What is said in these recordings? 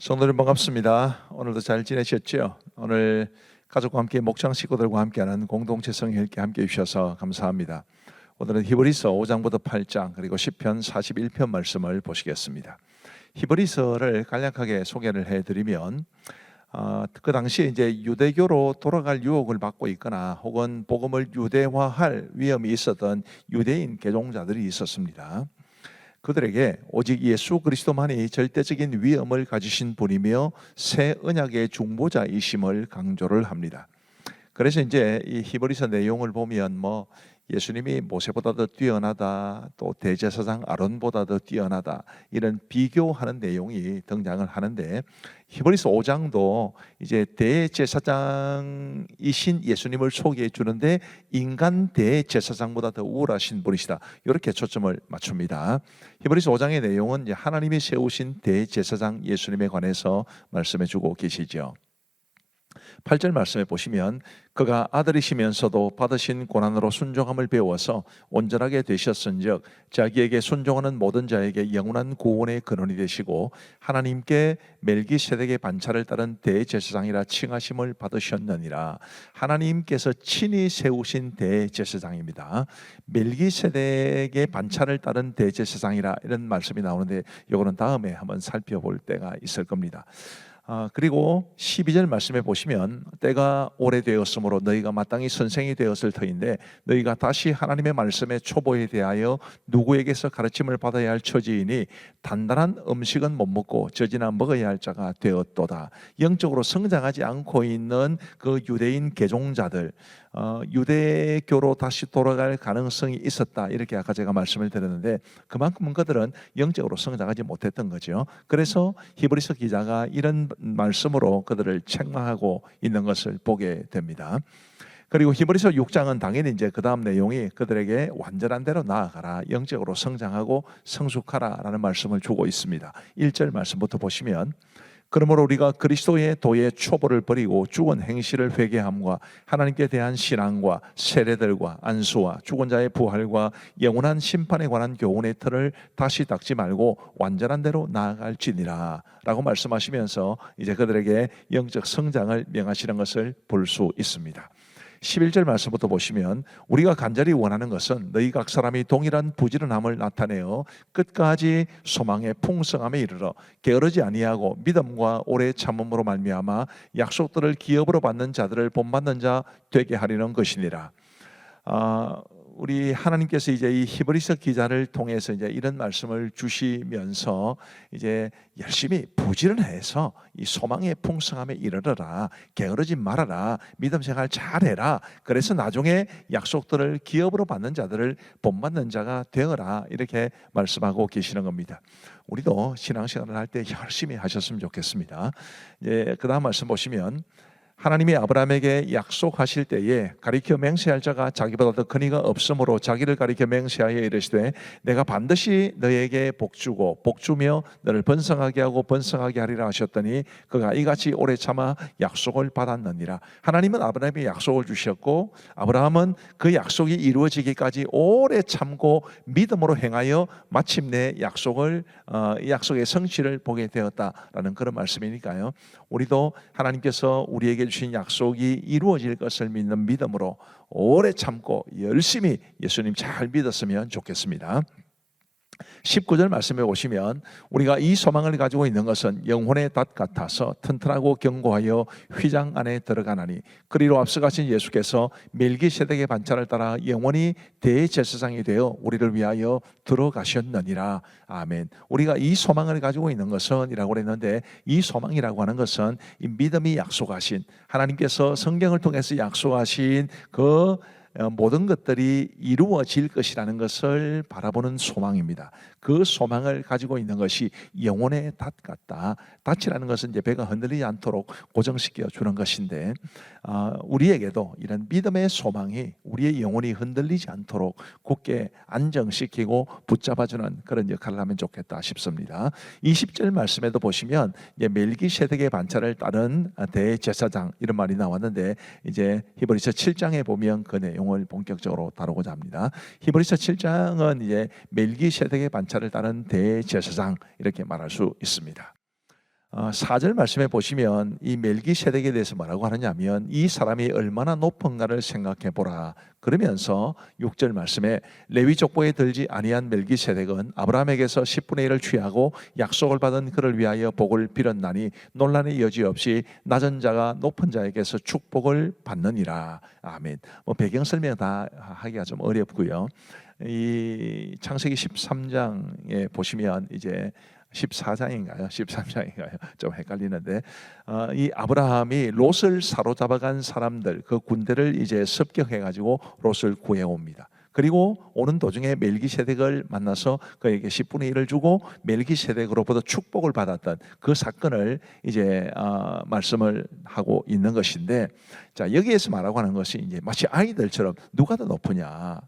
성도님 반갑습니다. 오늘도 잘 지내셨죠? 오늘 가족과 함께 목장 식구들과 함께하는 공동체 성회에 함께 해주셔서 감사합니다. 오늘은 히브리서 5장부터 8장 그리고 시편 41편 말씀을 보시겠습니다. 히브리서를 간략하게 소개를 해드리면 그 당시에 이제 유대교로 돌아갈 유혹을 받고 있거나 혹은 복음을 유대화할 위험이 있었던 유대인 개종자들이 있었습니다. 그들에게 오직 예수 그리스도만이 절대적인 위엄을 가지신 분이며 새 언약의 중보자이심을 강조를 합니다. 그래서 이제 이 히브리서 내용을 보면 예수님이 모세보다도 뛰어나다, 또 대제사장 아론보다도 뛰어나다, 이런 비교하는 내용이 등장을 하는데, 히브리서 5장도 이제 대제사장이신 예수님을 소개해 주는데 인간 대제사장보다 더 우월하신 분이시다, 이렇게 초점을 맞춥니다. 히브리서 5장의 내용은 이제 하나님이 세우신 대제사장 예수님에 관해서 말씀해 주고 계시죠. 8절 말씀에 보시면 그가 아들이시면서도 받으신 고난으로 순종함을 배워서 온전하게 되셨은즉 자기에게 순종하는 모든 자에게 영원한 구원의 근원이 되시고 하나님께 멜기세덱의 반차를 따른 대제사장이라 칭하심을 받으셨느니라. 하나님께서 친히 세우신 대제사장입니다. 멜기세덱의 반차를 따른 대제사장이라, 이런 말씀이 나오는데 이거는 다음에 한번 살펴볼 때가 있을 겁니다. 그리고 12절 말씀에 보시면 때가 오래되었으므로 너희가 마땅히 선생이 되었을 터인데 너희가 다시 하나님의 말씀의 초보에 대하여 누구에게서 가르침을 받아야 할 처지이니 단단한 음식은 못 먹고 젖이나 먹어야 할 자가 되었도다. 영적으로 성장하지 않고 있는 그 유대인 개종자들, 유대교로 다시 돌아갈 가능성이 있었다, 이렇게 아까 제가 말씀을 드렸는데 그만큼 그들은 영적으로 성장하지 못했던 거죠. 그래서 히브리서 기자가 이런 말씀으로 그들을 책망하고 있는 것을 보게 됩니다. 그리고 히브리서 6장은 당연히 이제 그 다음 내용이 그들에게 완전한 대로 나아가라, 영적으로 성장하고 성숙하라 라는 말씀을 주고 있습니다. 1절 말씀부터 보시면 그러므로 우리가 그리스도의 도의 초보를 버리고 죽은 행실을 회개함과 하나님께 대한 신앙과 세례들과 안수와 죽은 자의 부활과 영원한 심판에 관한 교훈의 틀을 다시 닦지 말고 완전한 대로 나아갈지니라 라고 말씀하시면서 이제 그들에게 영적 성장을 명하시는 것을 볼 수 있습니다. 11절 말씀부터 보시면 우리가 간절히 원하는 것은 너희 각 사람이 동일한 부지런함을 나타내어 끝까지 소망의 풍성함에 이르러 게으르지 아니하고 믿음과 오래 참음으로 말미암아 약속들을 기업으로 받는 자들을 본받는 자 되게 하려는 것이니라. 우리 하나님께서 이제 이 히브리서 기자를 통해서 이제 이런 말씀을 주시면서 이제 열심히 부지런해서 이 소망의 풍성함에 이르러라, 게으르지 말아라, 믿음 생활 잘해라, 그래서 나중에 약속들을 기업으로 받는 자들을 본받는 자가 되어라, 이렇게 말씀하고 계시는 겁니다. 우리도 신앙생활을 할 때 열심히 하셨으면 좋겠습니다. 이제 그 다음 말씀 보시면 하나님이 아브라함에게 약속하실 때에 가리켜 맹세할 자가 자기보다 더 큰 이가 없으므로 자기를 가리켜 맹세하여 이르시되 내가 반드시 너에게 복주고 복주며 너를 번성하게 하고 번성하게 하리라 하셨더니 그가 이같이 오래 참아 약속을 받았느니라. 하나님은 아브라함에게 약속을 주셨고 아브라함은 그 약속이 이루어지기까지 오래 참고 믿음으로 행하여 마침내 약속의 성취를 보게 되었다라는 그런 말씀이니까요. 우리도 하나님께서 우리에게 주신 약속이 이루어질 것을 믿는 믿음으로 오래 참고 열심히 예수님 잘 믿었으면 좋겠습니다. 19절 말씀에 보시면 우리가 이 소망을 가지고 있는 것은 영혼의 닷 같아서 튼튼하고 견고하여 휘장 안에 들어가나니 그리로 앞서가신 예수께서 멜기세덱의 반차를 따라 영원히 대제사장이 되어 우리를 위하여 들어가셨느니라. 아멘. 우리가 이 소망을 가지고 있는 것은 이라고 그랬는데 이 소망이라고 하는 것은 이 믿음이 약속하신, 하나님께서 성경을 통해서 약속하신 그 모든 것들이 이루어질 것이라는 것을 바라보는 소망입니다. 그 소망을 가지고 있는 것이 영혼의 닷 같다. 닷이라는 것은 이제 배가 흔들리지 않도록 고정시켜 주는 것인데 우리에게도 이런 믿음의 소망이 우리의 영혼이 흔들리지 않도록 굳게 안정시키고 붙잡아주는 그런 역할을 하면 좋겠다 싶습니다. 20절 말씀에도 보시면 이제 멜기세덱의 반차를 따른 대제사장, 이런 말이 나왔는데 이제 히브리서 7장에 보면 그 내용을 본격적으로 다루고자 합니다. 히브리서 7장은 이제 멜기세덱의 반차를 따른 대제사장, 이렇게 말할 수 있습니다. 4절 말씀에 보시면 이 멜기세덱에 대해서 뭐라고 하느냐면 이 사람이 얼마나 높은가를 생각해 보라. 그러면서 6절 말씀에 레위 족보에 들지 아니한 멜기세덱은 아브라함에게서 10분의 1을 취하고 약속을 받은 그를 위하여 복을 빌었나니 논란의 여지 없이 낮은 자가 높은 자에게서 축복을 받느니라. 아멘. 배경 설명 다 하기가 좀 어렵고요. 이 창세기 13장에 보시면 이제 14장인가요? 13장인가요? 좀 헷갈리는데 이 아브라함이 롯을 사로잡아간 사람들 그 군대를 이제 습격해가지고 롯을 구해옵니다. 그리고 오는 도중에 멜기세덱을 만나서 그에게 10분의 1을 주고 멜기세덱으로부터 축복을 받았던 그 사건을 이제 말씀을 하고 있는 것인데, 자 여기에서 말하고 하는 것이 이제 마치 아이들처럼 누가 더 높으냐?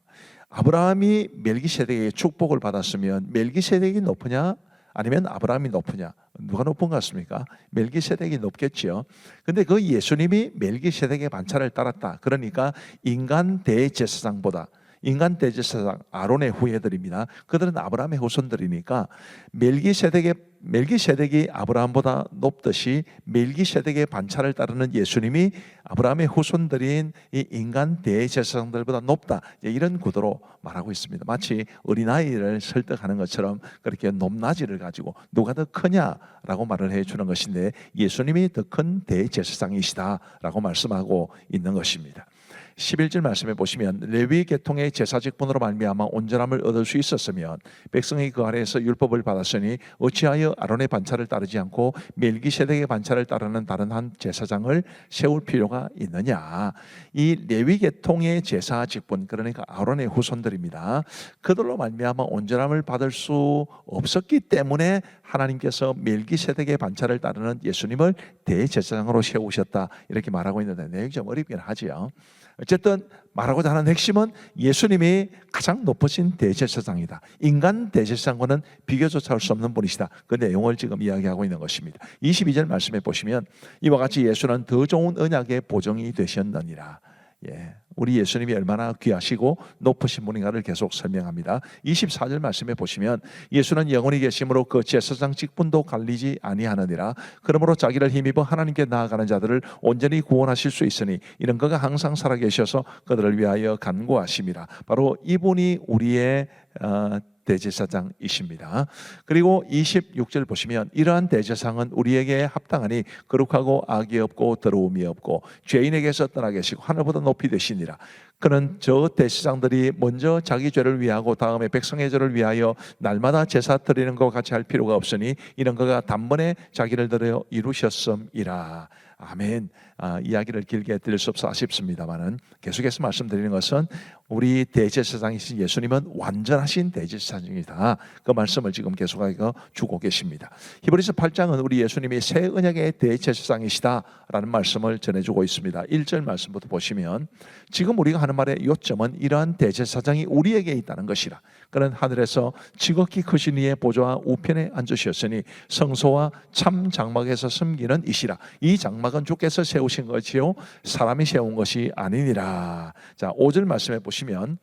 아브라함이 멜기세덱에게 축복을 받았으면 멜기세덱이 높으냐? 아니면 아브라함이 높으냐? 누가 높은 것 같습니까? 멜기세덱이 높겠죠. 근데 그 예수님이 멜기세덱의 반차를 따랐다. 그러니까 인간 대제사장보다, 인간 대제사장 아론의 후예들입니다. 그들은 아브라함의 후손들이니까 멜기세덱이 아브라함보다 높듯이 멜기세덱의 반차를 따르는 예수님이 아브라함의 후손들인 이 인간 대제사장들보다 높다. 이런 구도로 말하고 있습니다. 마치 어린아이를 설득하는 것처럼 그렇게 높낮이를 가지고 누가 더 크냐라고 말을 해주는 것인데, 예수님이 더 큰 대제사장이시다라고 말씀하고 있는 것입니다. 11절 말씀에 보시면 레위 계통의 제사 직분으로 말미암아 온전함을 얻을 수 있었으면 백성이 그 아래에서 율법을 받았으니 어찌하여 아론의 반차를 따르지 않고 멜기세덱의 반차를 따르는 다른 한 제사장을 세울 필요가 있느냐? 이 레위 계통의 제사 직분, 그러니까 아론의 후손들입니다. 그들로 말미암아 온전함을 받을 수 없었기 때문에 하나님께서 멜기세덱의 반차를 따르는 예수님을 대제사장으로 세우셨다, 이렇게 말하고 있는데 내용이 좀 어렵긴 하지요. 어쨌든 말하고자 하는 핵심은 예수님이 가장 높으신 대제사장이다. 인간 대제사장과는 비교조차 할 수 없는 분이시다. 그 내용을 지금 이야기하고 있는 것입니다. 22절 말씀에 보시면 이와 같이 예수는 더 좋은 언약의 보정이 되셨느니라. 우리 예수님이 얼마나 귀하시고 높으신 분인가를 계속 설명합니다. 24절 말씀에 보시면 예수는 영원히 계심으로 그 제사장 직분도 갈리지 아니하느니라. 그러므로 자기를 힘입어 하나님께 나아가는 자들을 온전히 구원하실 수 있으니 이런 그가 항상 살아계셔서 그들을 위하여 간구하심이라. 바로 이분이 우리의 대제사장이십니다. 그리고 26절 보시면 이러한 대제사장은 우리에게 합당하니 거룩하고 악이 없고 더러움이 없고 죄인에게서 떠나 계시고 하늘보다 높이 되시니라. 그는 저 대제사장들이 먼저 자기 죄를 위하고 다음에 백성의 죄를 위하여 날마다 제사 드리는 것 같이 할 필요가 없으니 이런 그가 단번에 자기를 들여 이루셨음이라. 아멘. 이야기를 길게 드릴 수 없어 아쉽습니다만은 계속해서 말씀드리는 것은 우리 대제사장이신 예수님은 완전하신 대제사장이다. 그 말씀을 지금 계속하여 주고 계십니다. 히브리서 8장은 우리 예수님이 새 언약의 대제사장이시다라는 말씀을 전해주고 있습니다. 1절 말씀부터 보시면 지금 우리가 하는 말의 요점은 이러한 대제사장이 우리에게 있다는 것이라. 그는 하늘에서 지극히 크신 이의 보좌 우편에 앉으셨으니 성소와 참 장막에서 섬기는 이시라. 이 장막은 주께서 세우신 것이요 사람이 세운 것이 아니니라. 자, 5절 말씀에 보시면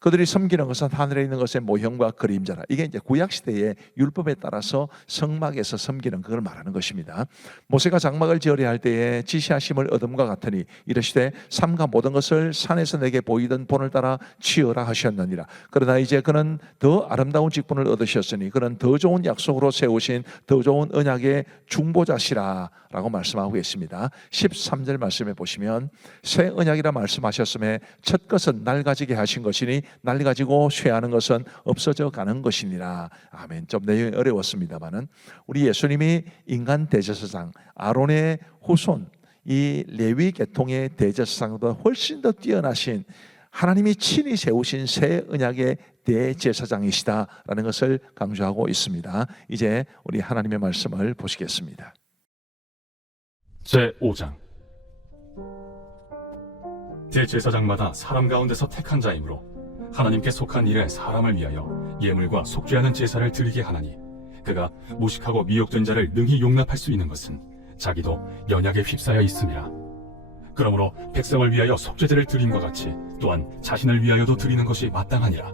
그들이 섬기는 것은 하늘에 있는 것의 모형과 그림자라. 이게 이제 구약 시대의 율법에 따라서 성막에서 섬기는 그걸 말하는 것입니다. 모세가 장막을 지으려 할 때에 지시하심을 얻음과 같으니 이르시되 삼가 모든 것을 산에서 내게 보이던 본을 따라 지으라 하셨느니라. 그러나 이제 그는 더 아름다운 직분을 얻으셨으니 그는 더 좋은 약속으로 세우신 더 좋은 언약의 중보자시라 라고 말씀하고 계십니다. 13절 말씀에 보시면 새 언약이라 말씀하셨음에 첫 것은 낡아지게 하신 것이니 낡아지고 쇠하는 것은 없어져 가는 것이니라. 아멘. 좀 내용이 어려웠습니다만은 우리 예수님이 인간 대제사장 아론의 후손 이 레위 계통의 대제사장보다 훨씬 더 뛰어나신 하나님이 친히 세우신 새 언약의 대제사장이시다라는 것을 강조하고 있습니다. 이제 우리 하나님의 말씀을 보시겠습니다. 제5장 대제사장마다 사람 가운데서 택한 자이므로 하나님께 속한 일에 사람을 위하여 예물과 속죄하는 제사를 드리게 하나니 그가 무식하고 미혹된 자를 능히 용납할 수 있는 것은 자기도 연약에 휩싸여 있음이라. 그러므로 백성을 위하여 속죄제를 드림과 같이 또한 자신을 위하여도 드리는 것이 마땅하니라.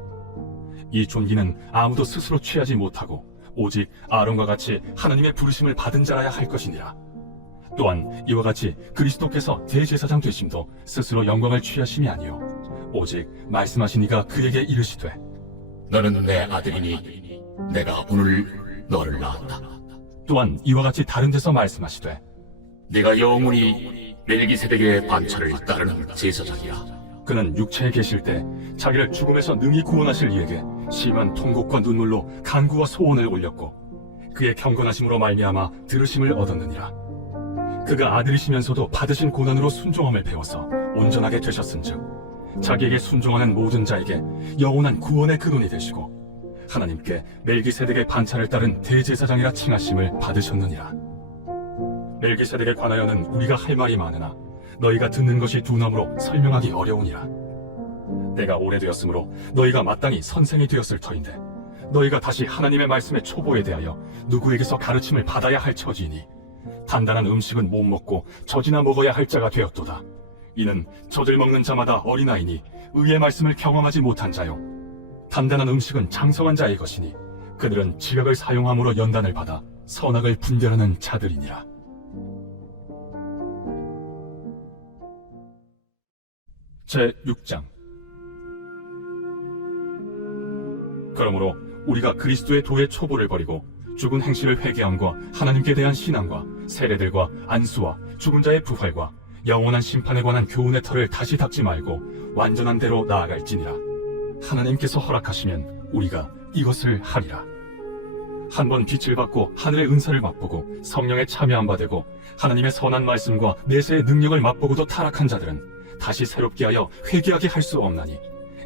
이 존귀는 아무도 스스로 취하지 못하고 오직 아론과 같이 하나님의 부르심을 받은 자라야 할 것이니라. 또한 이와 같이 그리스도께서 대제사장 되심도 스스로 영광을 취하심이 아니요 오직 말씀하신 이가 그에게 이르시되 너는 내 아들이니 내가 오늘 너를 낳았다. 또한 이와 같이 다른 데서 말씀하시되 네가 영원히 멜기세덱의 반차를 따르는 제사장이라. 그는 육체에 계실 때 자기를 죽음에서 능히 구원하실 이에게 심한 통곡과 눈물로 간구와 소원을 올렸고 그의 경건하심으로 말미암아 들으심을 얻었느니라. 그가 아들이시면서도 받으신 고난으로 순종함을 배워서 온전하게 되셨은즉 자기에게 순종하는 모든 자에게 영원한 구원의 근원이 되시고 하나님께 멜기세덱의 반차를 따른 대제사장이라 칭하심을 받으셨느니라. 멜기세덱에 관하여는 우리가 할 말이 많으나 너희가 듣는 것이 두나무로 설명하기 어려우니라. 내가 오래되었으므로 너희가 마땅히 선생이 되었을 터인데 너희가 다시 하나님의 말씀의 초보에 대하여 누구에게서 가르침을 받아야 할 처지이니 단단한 음식은 못 먹고 젖이나 먹어야 할 자가 되었도다. 이는 젖을 먹는 자마다 어린아이니 의의 말씀을 경험하지 못한 자요 단단한 음식은 장성한 자의 것이니 그들은 지각을 사용함으로 연단을 받아 선악을 분별하는 자들이니라. 제6장. 그러므로 우리가 그리스도의 도의 초보를 버리고 죽은 행실을 회개함과 하나님께 대한 신앙과 세례들과 안수와 죽은 자의 부활과 영원한 심판에 관한 교훈의 털을 다시 닦지 말고 완전한 대로 나아갈지니라. 하나님께서 허락하시면 우리가 이것을 하리라. 한번 빛을 받고 하늘의 은사를 맛보고 성령에 참여한 바 되고 하나님의 선한 말씀과 내세의 능력을 맛보고도 타락한 자들은 다시 새롭게 하여 회개하게 할 수 없나니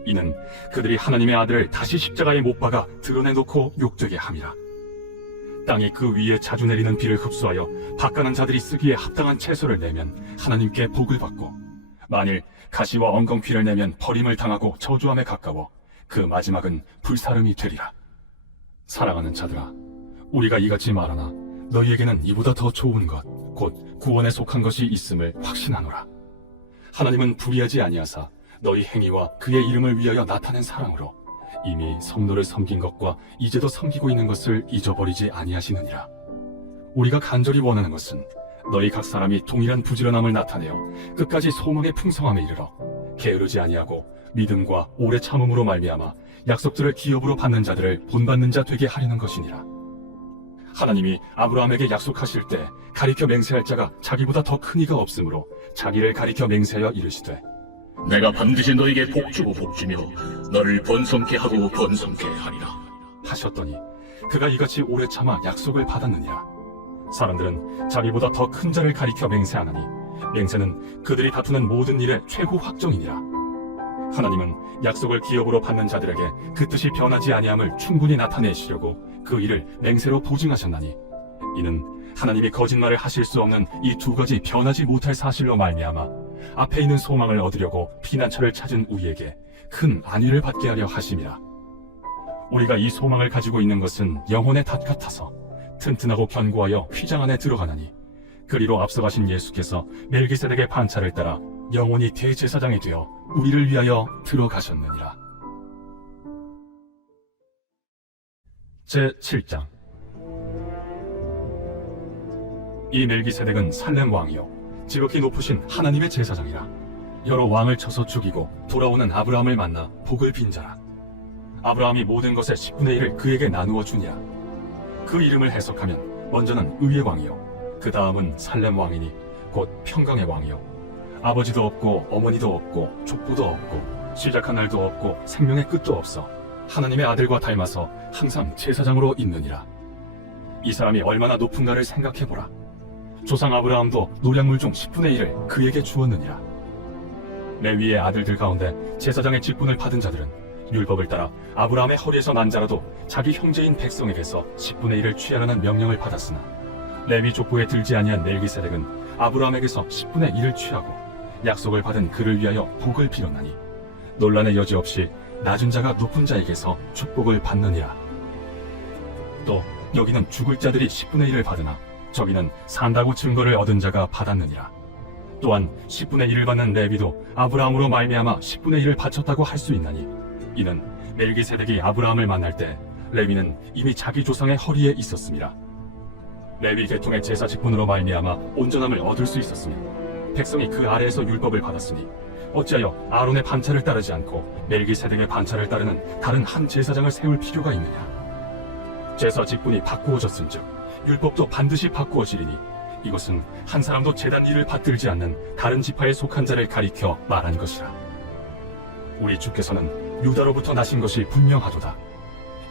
이는 그들이 하나님의 아들을 다시 십자가에 못 박아 드러내놓고 욕되게 함이라. 땅이 그 위에 자주 내리는 비를 흡수하여 바가난 자들이 쓰기에 합당한 채소를 내면 하나님께 복을 받고 만일 가시와 엉겅퀴를 내면 버림을 당하고 저주함에 가까워 그 마지막은 불사름이 되리라. 사랑하는 자들아, 우리가 이같이 말하나 너희에게는 이보다 더 좋은 것 곧 구원에 속한 것이 있음을 확신하노라. 하나님은 불의하지 아니하사 너희 행위와 그의 이름을 위하여 나타낸 사랑으로 이미 성도를 섬긴 것과 이제도 섬기고 있는 것을 잊어버리지 아니하시느니라. 우리가 간절히 원하는 것은 너희 각 사람이 동일한 부지런함을 나타내어 끝까지 소망의 풍성함에 이르러 게으르지 아니하고 믿음과 오래 참음으로 말미암아 약속들을 기업으로 받는 자들을 본받는 자 되게 하려는 것이니라. 하나님이 아브라함에게 약속하실 때 가리켜 맹세할 자가 자기보다 더 큰 이가 없으므로 자기를 가리켜 맹세하여 이르시되 내가 반드시 너에게 복주고 복주며 너를 번성케 하고 번성케 하리라 하셨더니 그가 이같이 오래 참아 약속을 받았느니라. 사람들은 자기보다 더 큰 자를 가리켜 맹세하나니 맹세는 그들이 다투는 모든 일의 최후 확정이니라. 하나님은 약속을 기업으로 받는 자들에게 그 뜻이 변하지 아니함을 충분히 나타내시려고 그 일을 맹세로 보증하셨나니 이는 하나님이 거짓말을 하실 수 없는 이 두 가지 변하지 못할 사실로 말미암아 앞에 있는 소망을 얻으려고 피난처를 찾은 우리에게 큰 안위를 받게 하려 하심이라. 우리가 이 소망을 가지고 있는 것은 영혼의 닷 같아서 튼튼하고 견고하여 휘장 안에 들어가나니 그리로 앞서가신 예수께서 멜기세덱의 반차를 따라 영원히 대제사장이 되어 우리를 위하여 들어가셨느니라. 제7장. 이 멜기세덱은 살렘 왕이요 지극히 높으신 하나님의 제사장이라. 여러 왕을 쳐서 죽이고 돌아오는 아브라함을 만나 복을 빈 자라. 아브라함이 모든 것의 10분의 1을 그에게 나누어 주니라. 그 이름을 해석하면 먼저는 의의 왕이요 그 다음은 살렘 왕이니 곧 평강의 왕이요 아버지도 없고 어머니도 없고 족보도 없고 시작한 날도 없고 생명의 끝도 없어 하나님의 아들과 닮아서 항상 제사장으로 있느니라. 이 사람이 얼마나 높은가를 생각해보라. 조상 아브라함도 노량물 중 10분의 1을 그에게 주었느니라. 레위의 아들들 가운데 제사장의 직분을 받은 자들은 율법을 따라 아브라함의 허리에서 난 자라도 자기 형제인 백성에게서 10분의 1을 취하라는 명령을 받았으나 레위 족보에 들지 아니한 멜기세덱은 아브라함에게서 10분의 1을 취하고 약속을 받은 그를 위하여 복을 빌었나니 논란의 여지 없이 낮은 자가 높은 자에게서 축복을 받느니라. 또 여기는 죽을 자들이 10분의 1을 받으나 저기는 산다고 증거를 얻은 자가 받았느니라. 또한 10분의 1을 받는 레위도 아브라함으로 말미암아 10분의 1을 바쳤다고 할 수 있나니 이는 멜기세덱이 아브라함을 만날 때 레위는 이미 자기 조상의 허리에 있었습니다. 레위 계통의 제사 직분으로 말미암아 온전함을 얻을 수 있었으며 백성이 그 아래에서 율법을 받았으니 어찌하여 아론의 반차를 따르지 않고 멜기세덱의 반차를 따르는 다른 한 제사장을 세울 필요가 있느냐? 제사 직분이 바꾸어졌은즉 율법도 반드시 바꾸어지리니 이것은 한 사람도 제단 일을 받들지 않는 다른 지파에 속한 자를 가리켜 말한 것이라. 우리 주께서는 유다로부터 나신 것이 분명하도다.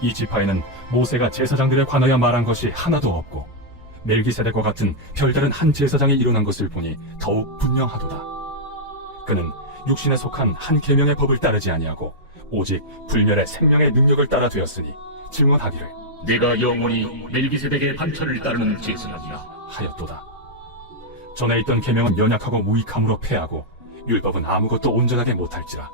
이 지파에는 모세가 제사장들에 관하여 말한 것이 하나도 없고 멜기세덱과 같은 별다른 한 제사장이 일어난 것을 보니 더욱 분명하도다. 그는 육신에 속한 한 계명의 법을 따르지 아니하고 오직 불멸의 생명의 능력을 따라 되었으니 증언하기를 네가 영원히 멜기세덱의 반차를 따르는 제사장이라 하였도다. 전에 있던 계명은 연약하고 무익함으로 패하고 율법은 아무것도 온전하게 못할지라.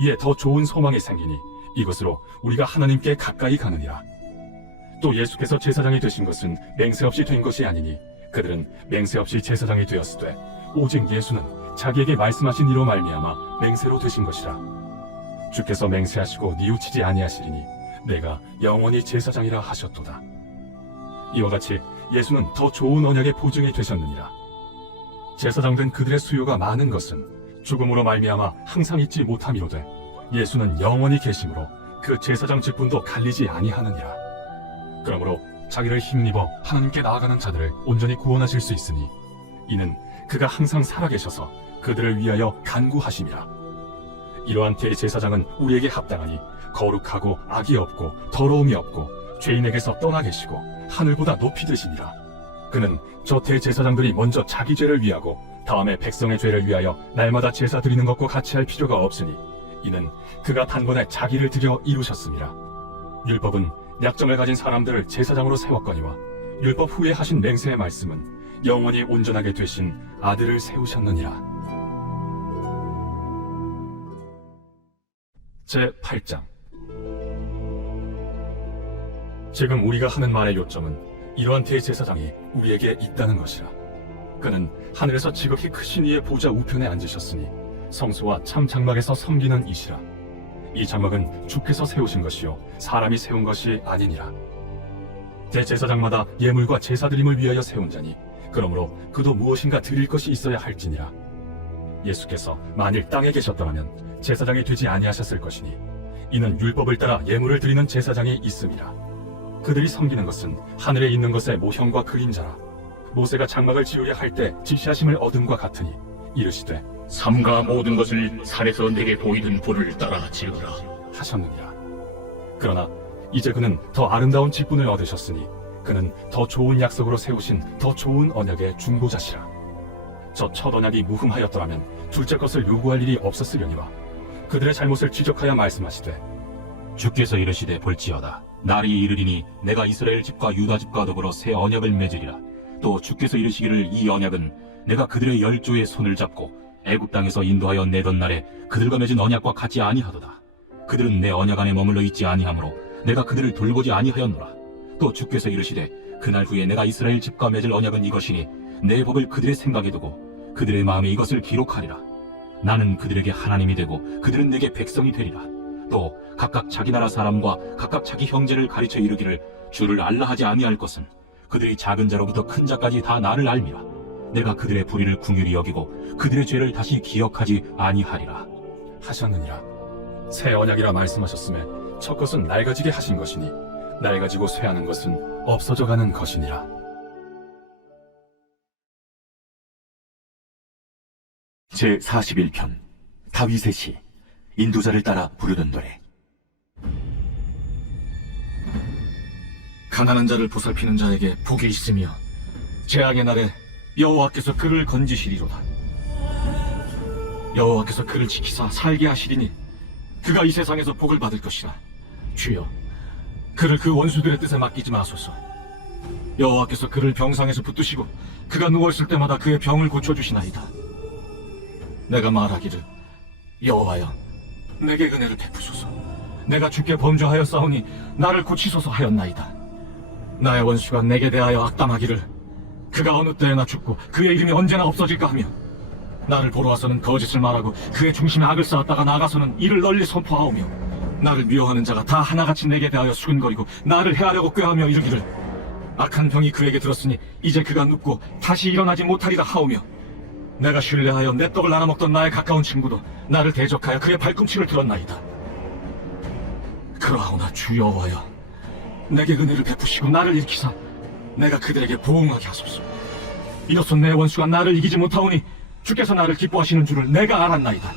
이에 더 좋은 소망이 생기니 이것으로 우리가 하나님께 가까이 가느니라. 또 예수께서 제사장이 되신 것은 맹세 없이 된 것이 아니니 그들은 맹세 없이 제사장이 되었으되 오직 예수는 자기에게 말씀하신 이로 말미암아 맹세로 되신 것이라. 주께서 맹세하시고 뉘우치지 아니하시리니 내가 영원히 제사장이라 하셨도다. 이와 같이 예수는 더 좋은 언약의 보증이 되셨느니라. 제사장된 그들의 수요가 많은 것은 죽음으로 말미암아 항상 잊지 못함이로되 예수는 영원히 계심으로 그 제사장 직분도 갈리지 아니하느니라. 그러므로 자기를 힘입어 하나님께 나아가는 자들을 온전히 구원하실 수 있으니 이는 그가 항상 살아계셔서 그들을 위하여 간구하심이라. 이러한 대제사장은 우리에게 합당하니 거룩하고 악이 없고 더러움이 없고 죄인에게서 떠나 계시고 하늘보다 높이 되시니라. 그는 저 대제사장들이 먼저 자기 죄를 위하고 다음에 백성의 죄를 위하여 날마다 제사 드리는 것과 같이 할 필요가 없으니 이는 그가 단번에 자기를 드려 이루셨습니다. 율법은 약점을 가진 사람들을 제사장으로 세웠거니와 율법 후에 하신 맹세의 말씀은 영원히 온전하게 되신 아들을 세우셨느니라. 제8장. 지금 우리가 하는 말의 요점은 이러한 대제사장이 우리에게 있다는 것이라. 그는 하늘에서 지극히 크신 이의 보좌 우편에 앉으셨으니 성소와 참 장막에서 섬기는 이시라. 이 장막은 주께서 세우신 것이요 사람이 세운 것이 아니니라. 대제사장마다 예물과 제사드림을 위하여 세운 자니 그러므로 그도 무엇인가 드릴 것이 있어야 할지니라. 예수께서 만일 땅에 계셨더라면 제사장이 되지 아니하셨을 것이니 이는 율법을 따라 예물을 드리는 제사장이 있음이라. 그들이 섬기는 것은 하늘에 있는 것의 모형과 그림자라. 모세가 장막을 지으려 할 때 지시하심을 얻음과 같으니 이르시되 삼가 모든 것을 산에서 내게 보이는 불을 따라 지으라 하셨느니라. 그러나 이제 그는 더 아름다운 직분을 얻으셨으니 그는 더 좋은 약속으로 세우신 더 좋은 언약의 중보자시라. 저 첫 언약이 무흠하였더라면 둘째 것을 요구할 일이 없었으려니와 그들의 잘못을 지적하여 말씀하시되 주께서 이르시되 볼지어다 날이 이르리니 내가 이스라엘 집과 유다 집과 더불어 새 언약을 맺으리라. 또 주께서 이르시기를 이 언약은 내가 그들의 열조의 손을 잡고 애굽 땅에서 인도하여 내던 날에 그들과 맺은 언약과 같지 아니하도다. 그들은 내 언약 안에 머물러 있지 아니하므로 내가 그들을 돌보지 아니하였노라. 또 주께서 이르시되 그날 후에 내가 이스라엘 집과 맺을 언약은 이것이니 내 법을 그들의 생각에 두고 그들의 마음에 이것을 기록하리라. 나는 그들에게 하나님이 되고 그들은 내게 백성이 되리라. 또 각각 자기 나라 사람과 각각 자기 형제를 가르쳐 이르기를 주를 알라 하지 아니할 것은 그들이 작은 자로부터 큰 자까지 다 나를 알미라. 내가 그들의 불의를 긍휼히 여기고 그들의 죄를 다시 기억하지 아니하리라 하셨느니라. 새 언약이라 말씀하셨음에 첫 것은 낡아지게 하신 것이니 낡아지고 쇠하는 것은 없어져 가는 것이니라. 제41편 다윗의 시 인도자를 따라 부르는 노래. 가난한 자를 보살피는 자에게 복이 있으며 재앙의 날에 여호와께서 그를 건지시리로다. 여호와께서 그를 지키사 살게 하시리니 그가 이 세상에서 복을 받을 것이라. 주여, 그를 그 원수들의 뜻에 맡기지 마소서. 여호와께서 그를 병상에서 붙드시고 그가 누워있을 때마다 그의 병을 고쳐주시나이다. 내가 말하기를 여호와여, 내게 은혜를 베푸소서. 내가 주께 범죄하여 싸우니 나를 고치소서 하였나이다. 나의 원수가 내게 대하여 악담하기를 그가 어느 때에나 죽고 그의 이름이 언제나 없어질까 하며 나를 보러 와서는 거짓을 말하고 그의 중심에 악을 쌓았다가 나가서는 이를 널리 선포하오며 나를 미워하는 자가 다 하나같이 내게 대하여 수근거리고 나를 해하려고 꾀하며 이르기를 악한 병이 그에게 들었으니 이제 그가 눕고 다시 일어나지 못하리라 하오며 내가 신뢰하여 내 떡을 나눠 먹던 나의 가까운 친구도 나를 대적하여 그의 발꿈치를 들었나이다. 그러하오나 주 여호와여, 내게 은혜를 베푸시고 나를 일으키사 내가 그들에게 보응하게 하소서. 이로써 내 원수가 나를 이기지 못하오니 주께서 나를 기뻐하시는 줄을 내가 알았나이다.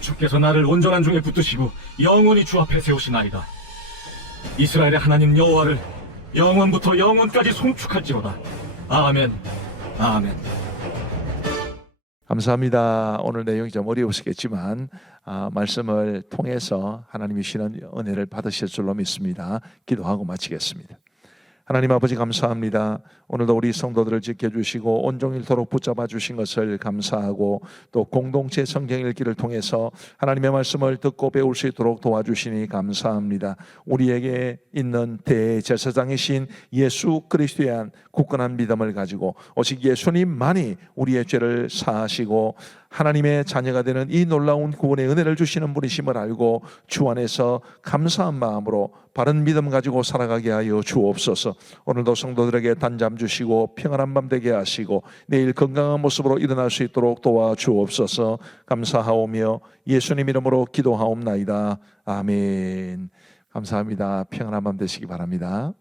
주께서 나를 온전한 중에 붙드시고 영원히 주 앞에 세우시나이다. 이스라엘의 하나님 여호와를 영원부터 영원까지 송축할지어다. 아멘. 아멘. 감사합니다. 오늘 내용이 좀 어려우시겠지만 말씀을 통해서 하나님이 주시는 은혜를 받으실 줄로 믿습니다. 기도하고 마치겠습니다. 하나님 아버지 감사합니다. 오늘도 우리 성도들을 지켜주시고 온종일토록 붙잡아 주신 것을 감사하고 또 공동체 성경 읽기를 통해서 하나님의 말씀을 듣고 배울 수 있도록 도와주시니 감사합니다. 우리에게 있는 대제사장이신 예수 그리스도에 대한 굳건한 믿음을 가지고 오직 예수님만이 우리의 죄를 사하시고 하나님의 자녀가 되는 이 놀라운 구원의 은혜를 주시는 분이심을 알고 주 안에서 감사한 마음으로 바른 믿음 가지고 살아가게 하여 주옵소서. 오늘도 성도들에게 단잠 주시고 평안한 밤 되게 하시고 내일 건강한 모습으로 일어날 수 있도록 도와주옵소서. 감사하오며 예수님 이름으로 기도하옵나이다. 아멘. 감사합니다. 평안한 밤 되시기 바랍니다.